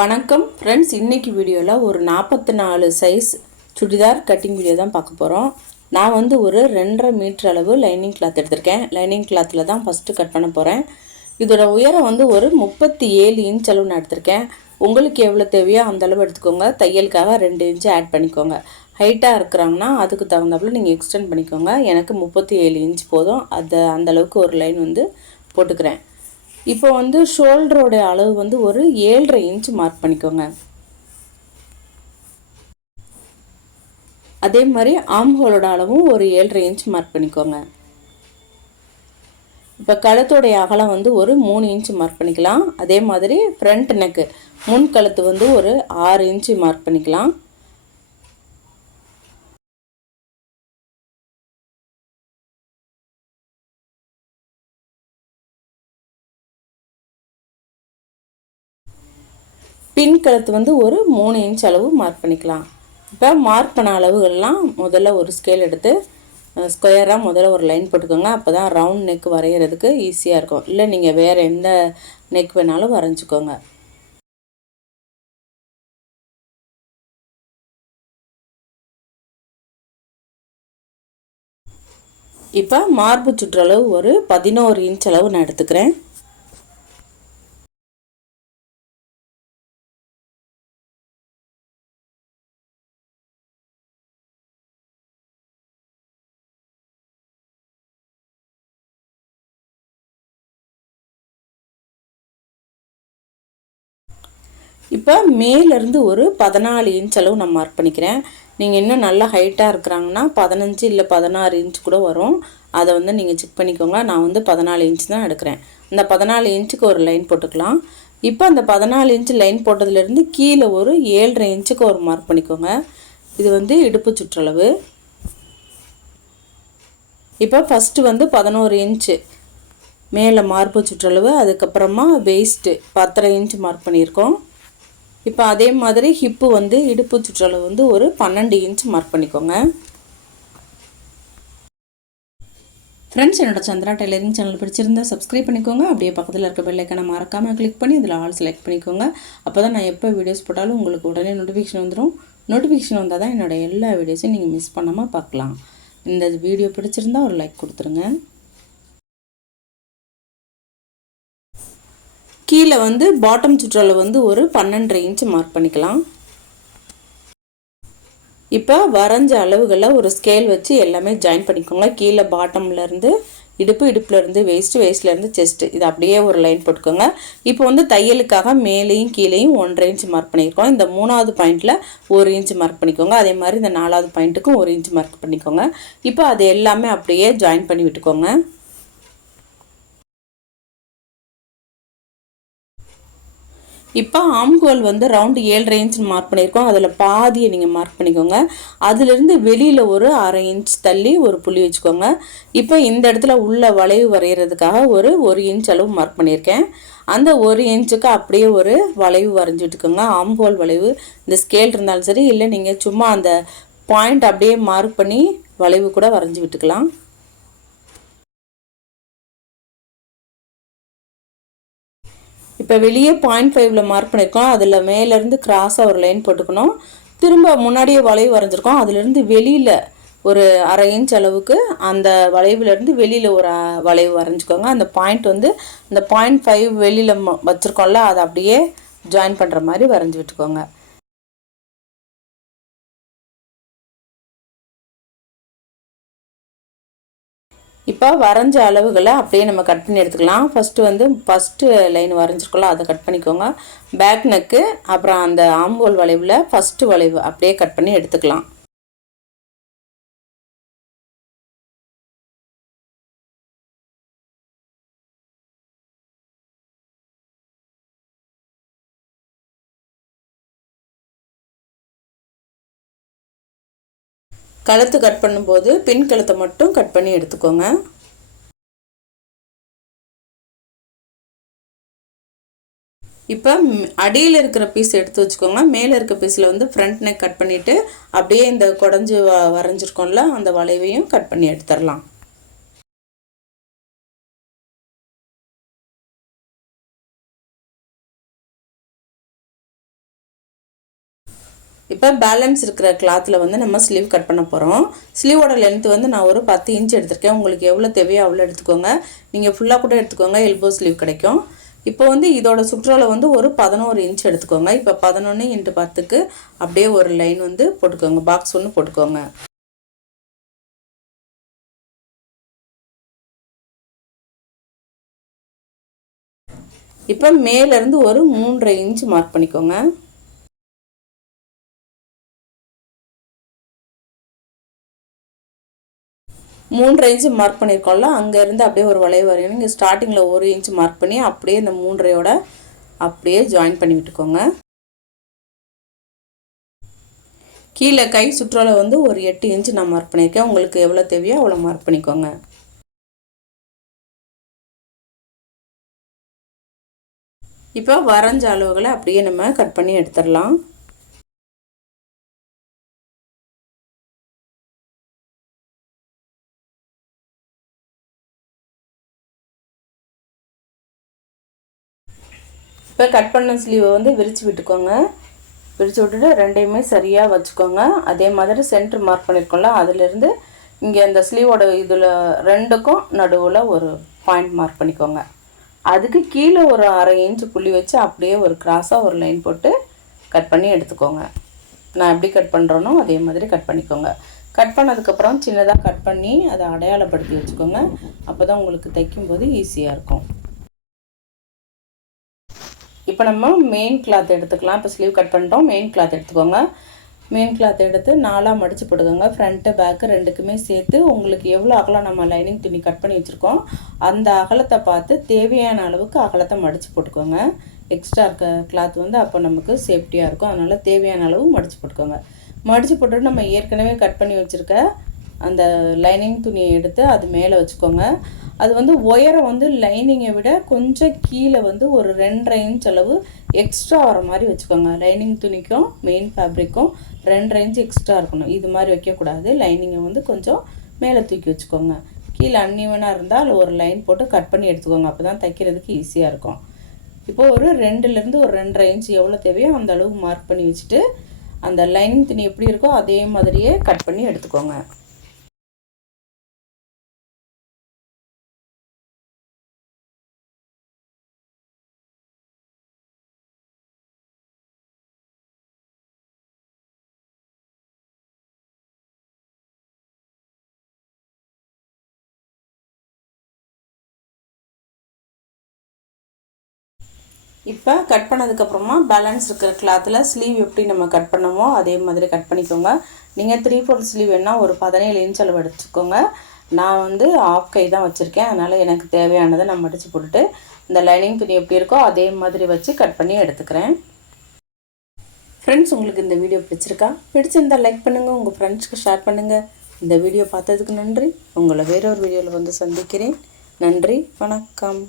வணக்கம் ஃப்ரெண்ட்ஸ், இன்றைக்கி வீடியோவில் ஒரு 44 சைஸ் சுடிதார் கட்டிங் வீடியோ தான் பார்க்க போகிறோம். நான் வந்து ஒரு 2.5 மீட்டர் அளவு லைனிங் கிளாத் எடுத்திருக்கேன். லைனிங் கிளாத்தில் தான் ஃபஸ்ட்டு கட் பண்ண போகிறேன். இதோட உயரம் வந்து ஒரு 37 இன்ச் அளவு நான் எடுத்திருக்கேன். உங்களுக்கு எவ்வளோ தேவையோ அந்தளவு எடுத்துக்கோங்க. தையலுக்காக 2 இன்ச்சு ஆட் பண்ணிக்கோங்க. ஹைட்டாக இருக்கிறாங்கன்னா அதுக்கு தகுந்தாப்புல நீங்கள் எக்ஸ்டெண்ட் பண்ணிக்கோங்க. எனக்கு 37 இன்ச் போதும். அந்தளவுக்கு ஒரு லைன் வந்து போட்டுக்கிறேன். இப்போ வந்து ஷோல்டரோட அளவு வந்து ஒரு 7.5 இன்ச் மார்க் பண்ணிக்கோங்க. அதே மாதிரி ஆம்ஹோலோட அளவும் ஒரு 7.5 இன்ச் மார்க் பண்ணிக்கோங்க. இப்போ கழுத்தோடைய அகலம் வந்து ஒரு 3 இன்ச் மார்க் பண்ணிக்கலாம். அதே மாதிரி ஃப்ரண்ட் நெக்கு முன் கழுத்து வந்து ஒரு 6 இன்ச்சு மார்க் பண்ணிக்கலாம். பின் கழுத்து வந்து ஒரு 3 இன்ச் அளவு மார்க் பண்ணிக்கலாம். இப்போ மார்க் பண்ண அளவுகள்லாம் முதல்ல ஒரு ஸ்கேல் எடுத்து ஸ்கொயராக முதல்ல ஒரு லைன் போட்டுக்கோங்க. அப்போ தான் ரவுண்ட் நெக் வரைகிறதுக்கு ஈஸியாக இருக்கும். இல்லை நீங்கள் வேறு எந்த நெக் வேணாலும் வரைஞ்சிக்கோங்க. இப்போ மார்பு சுற்றளவு ஒரு 11 இன்ச் அளவு நான் எடுத்துக்கிறேன். இப்போ மேலேருந்து ஒரு 14 இன்ச் அளவு நான் மார்க் பண்ணிக்கிறேன். நீங்கள் இன்னும் நல்லா ஹைட்டாக இருக்கிறாங்கன்னா 15 இல்லை 16 இன்ச் கூட வரும். அதை வந்து நீங்கள் செக் பண்ணிக்கோங்க. நான் வந்து 14 இன்ச் தான் எடுக்கிறேன். இந்த 14 இன்ச்சுக்கு ஒரு லைன் போட்டுக்கலாம். இப்போ அந்த 14 இன்ச் லைன் போட்டதுலேருந்து கீழே ஒரு 7.5 இன்ச்சுக்கு ஒரு மார்க் பண்ணிக்கோங்க. இது வந்து இடுப்பு சுற்றளவு. இப்போ ஃபஸ்ட்டு வந்து 11 இன்ச்சு மேலே மார்பு சுற்றளவு, அதுக்கப்புறமா வெயிஸ்ட்டு 10.5 இன்ச் மார்க் பண்ணியிருக்கோம். இப்போ அதே மாதிரி ஹிப்பு வந்து இடுப்பு சுற்றளவு வந்து ஒரு 12 இன்ச் மார்க் பண்ணிக்கோங்க. ஃப்ரெண்ட்ஸ், என்னோட சந்திரா டெய்லரிங் சேனல் பிடிச்சிருந்தா சப்ஸ்கிரைப் பண்ணிக்கோங்க. அப்படியே பக்கத்தில் இருக்க பெல் ஐக்கானை மறக்காமல் கிளிக் பண்ணி இதில் ஆல் செலக்ட் பண்ணிக்கோங்க. அப்போ தான் நான் எப்போ வீடியோஸ் போட்டாலும் உங்களுக்கு உடனே நோட்டிஃபிகேஷன் வந்துடும். நோட்டிஃபிகேஷன் வந்தால் தான் என்னோடய எல்லா வீடியோஸையும் நீங்கள் மிஸ் பண்ணாமல் பார்க்கலாம். இந்த வீடியோ பிடிச்சிருந்தா ஒரு லைக் கொடுத்துருங்க. கீழே வந்து பாட்டம் சுற்றளவு வந்து ஒரு 12.5 இன்ச் மார்க் பண்ணிக்கலாம். இப்போ வரைஞ்ச அளவுகளில் ஒரு ஸ்கேல் வச்சு எல்லாமே ஜாயின் பண்ணிக்கோங்க. கீழே பாட்டம்லேருந்து இடுப்பு, இடுப்புலேருந்து வெயிஸ்ட்டு, வெயிஸ்ட்லேருந்து செஸ்ட்டு, இது அப்படியே ஒரு லைன் போட்டுக்கோங்க. இப்போ வந்து தையலுக்காக மேலேயும் கீழேயும் 1.5 இன்ச் மார்க் பண்ணியிருக்கோம். இந்த 3வது பாயிண்டில் 1 இன்ச் மார்க் பண்ணிக்கோங்க. அதே மாதிரி இந்த 4வது பாயிண்ட்டுக்கும் 1 இன்ச் மார்க் பண்ணிக்கோங்க. இப்போ அது எல்லாமே அப்படியே ஜாயின் பண்ணி விட்டுக்கோங்க. இப்போ ஆம்ஹோல் வந்து ரவுண்டு 7.5 இன்ச் மார்க் பண்ணியிருக்கோம். அதில் பாதியை நீங்கள் மார்க் பண்ணிக்கோங்க. அதிலிருந்து வெளியில் ஒரு 1/2 இன்ச் தள்ளி ஒரு புள்ளி வச்சுக்கோங்க. இப்போ இந்த இடத்துல உள்ள வளைவு வரைகிறதுக்காக ஒரு இன்ச் அளவு மார்க் பண்ணியிருக்கேன். அந்த 1 இன்ச்சுக்கு அப்படியே ஒரு வளைவு வரைஞ்சி விட்டுக்கோங்க. ஆம்ஹோல் வளைவு இந்த ஸ்கேல் இருந்தாலும் சரி, இல்லை நீங்கள் சும்மா அந்த பாயிண்ட் அப்படியே மார்க் பண்ணி வளைவு கூட வரைஞ்சி விட்டுக்கலாம். இப்போ வெளியே 0.5 மார்க் பண்ணியிருக்கோம். அதில் மேலேருந்து கிராஸாக ஒரு லைன் போட்டுக்கணும். திரும்ப முன்னாடியே வளைவு வரைஞ்சிருக்கோம். அதிலேருந்து வெளியில் ஒரு 1/2 இன்ச் அளவுக்கு அந்த வளைவுலேருந்து வெளியில் ஒரு வளைவு வரைஞ்சிக்கோங்க. அந்த பாயிண்ட் வந்து இந்த 0.5 வெளியில் வச்சுருக்கோம்ல, அதை அப்படியே ஜாயின் பண்ணுற மாதிரி வரைஞ்சி விட்டுக்கோங்க. இப்போ வரைஞ்ச அளவுகளை அப்படியே நம்ம கட் பண்ணி எடுத்துக்கலாம். ஃபஸ்ட்டு லைன் வரைஞ்சிருக்கோம்ல, அதை கட் பண்ணிக்கோங்க. பேக் நெக்கு, அப்புறம் அந்த ஆம்போல் வளைவில் ஃபஸ்ட்டு வளைவு அப்படியே கட் பண்ணி எடுத்துக்கலாம். கழுத்து கட் பண்ணும்போது பின் கழுத்தை மட்டும் கட் பண்ணி எடுத்துக்கோங்க. இப்போ அடியில் இருக்கிற பீஸ் எடுத்து வச்சுக்கோங்க. மேலே இருக்க பீஸில் வந்து ஃப்ரண்ட் நெக் கட் பண்ணிவிட்டு அப்படியே இந்த குடஞ்சி வரைஞ்சிருக்கோம்ல, அந்த வளைவையும் கட் பண்ணி எடுத்துடலாம். இப்போ பேலன்ஸ் இருக்கிற கிளாத்தில் வந்து நம்ம ஸ்லீவ் கட் பண்ண போகிறோம். ஸ்லீவோட லென்த் வந்து நான் ஒரு 10 இன்ச் எடுத்திருக்கேன். உங்களுக்கு எவ்வளோ தேவையோ அவ்வளோ எடுத்துக்கோங்க. நீங்கள் ஃபுல்லாக கூட எடுத்துக்கோங்க, எல்போ ஸ்லீவ் கிடைக்கும். இப்போ வந்து இதோட சுற்றளவு வந்து ஒரு 11 இன்ச் எடுத்துக்கோங்க. இப்போ 11 × 10க்கு அப்படியே ஒரு லைன் வந்து போட்டுக்கோங்க, பாக்ஸ் ஒன்று போட்டுக்கோங்க. இப்போ மேலேருந்து ஒரு 3.5 இன்ச் மார்க் பண்ணிக்கோங்க. மூன்றரை இன்ச்சு மார்க் பண்ணியிருக்கோம்ல, அங்கேருந்து அப்படியே ஒரு வளைவு வரையணும். இங்கே ஸ்டார்டிங்கில் 1 இன்ச் மார்க் பண்ணி அப்படியே இந்த 3.5யோட அப்படியே ஜாயின் பண்ணி விட்டுக்கோங்க. கீழே கை சுற்றளவு வந்து ஒரு 8 இன்ச் நான் மார்க் பண்ணியிருக்கேன். உங்களுக்கு எவ்வளோ தேவையோ அவ்வளோ மார்க் பண்ணிக்கோங்க. இப்போ வரைஞ்ச அளவுகளை அப்படியே நம்ம கட் பண்ணி எடுத்துடலாம். இப்போ கட் பண்ண ஸ்லீவை வந்து விரித்து விட்டுக்கோங்க. விரித்து விட்டுட்டு ரெண்டையுமே சரியாக வச்சுக்கோங்க. அதே மாதிரி சென்டர் மார்க் பண்ணியிருக்கோம்ல, அதிலேருந்து இங்கே அந்த ஸ்லீவோட இதில் ரெண்டுக்கும் நடுவில் ஒரு பாயிண்ட் மார்க் பண்ணிக்கோங்க. அதுக்கு கீழே ஒரு 1/2 இன்ச் புள்ளி வச்சு அப்படியே ஒரு கிராஸாக ஒரு லைன் போட்டு கட் பண்ணி எடுத்துக்கோங்க. நான் எப்படி கட் பண்ணுறேனோ அதே மாதிரி கட் பண்ணிக்கோங்க. கட் பண்ணதுக்கப்புறம் சின்னதாக கட் பண்ணி அதை அடையாளப்படுத்தி வச்சுக்கோங்க. அப்போ தான் உங்களுக்கு தைக்கும்போது ஈஸியாக இருக்கும். இப்போ நம்ம மெயின் கிளாத் எடுத்துக்கலாம். இப்போ ஸ்லீவ் கட் பண்ணிட்டோம், மெயின் கிளாத் எடுத்துக்கோங்க. மெயின் கிளாத் எடுத்து 4ஆக மடித்து போட்டுக்கோங்க. ஃப்ரண்ட்டு பேக்கு ரெண்டுக்குமே சேர்த்து உங்களுக்கு எவ்வளோ அகலம் நம்ம லைனிங் துணி கட் பண்ணி வச்சுருக்கோம் அந்த அகலத்தை பார்த்து தேவையான அளவுக்கு அகலத்தை மடித்து போட்டுக்கோங்க. எக்ஸ்ட்ரா இருக்க கிளாத் வந்து அப்போ நமக்கு சேஃப்டியாக இருக்கும். அதனால் தேவையான அளவு மடித்து போட்டுக்கோங்க. மடித்து போட்டுட்டு நம்ம ஏற்கனவே கட் பண்ணி வச்சுருக்க அந்த லைனிங் துணியை எடுத்து அது மேலே வச்சுக்கோங்க. அது வந்து உயரம் வந்து லைனிங்கை விட கொஞ்சம் கீழே வந்து ஒரு 2.5 இன்ச் அளவு எக்ஸ்ட்ரா வர மாதிரி வச்சுக்கோங்க. லைனிங் துணிக்கும் மெயின் ஃபேப்ரிக்கும் 2.5 இன்ச் எக்ஸ்ட்ரா இருக்கணும். இது மாதிரி வைக்கக்கூடாது. லைனிங்கை வந்து கொஞ்சம் மேலே தூக்கி வச்சுக்கோங்க. கீழே அன்னிவனாக இருந்தால் ஒரு லைன் போட்டு கட் பண்ணி எடுத்துக்கோங்க. அப்போ தான் தைக்கிறதுக்கு ஈஸியாக இருக்கும். இப்போது ஒரு 2லேருந்து ஒரு 2.5 இன்ச் எவ்வளோ தேவையோ அந்த அளவு மார்க் பண்ணி வச்சுட்டு அந்த லைனிங் துணி எப்படி இருக்கோ அதே மாதிரியே கட் பண்ணி எடுத்துக்கோங்க. இப்போ கட் பண்ணதுக்கப்புறமா பேலன்ஸ் இருக்கிற கிளாத்தில் ஸ்லீவ் எப்படி நம்ம கட் பண்ணமோ அதே மாதிரி கட் பண்ணிக்கோங்க. நீங்கள் 3/4 ஸ்லீவ் வேணால் ஒரு 17 இன்ச் அளவு எடுத்துக்கோங்க. நான் வந்து ஆஃப் கை தான் வச்சுருக்கேன். அதனால் எனக்கு தேவையானதை நான் மடித்து போட்டுட்டு இந்த லைனிங் துணி எப்படி இருக்கோ அதே மாதிரி வச்சு கட் பண்ணி எடுத்துக்கிறேன். ஃப்ரெண்ட்ஸ், உங்களுக்கு இந்த வீடியோ பிடிச்சிருந்தால் லைக் பண்ணுங்கள், உங்கள் ஃப்ரெண்ட்ஸ்க்கு ஷேர் பண்ணுங்கள். இந்த வீடியோ பார்த்ததுக்கு நன்றி. உங்களை வேறொரு வீடியோவில் வந்து சந்திக்கிறேன். நன்றி, வணக்கம்.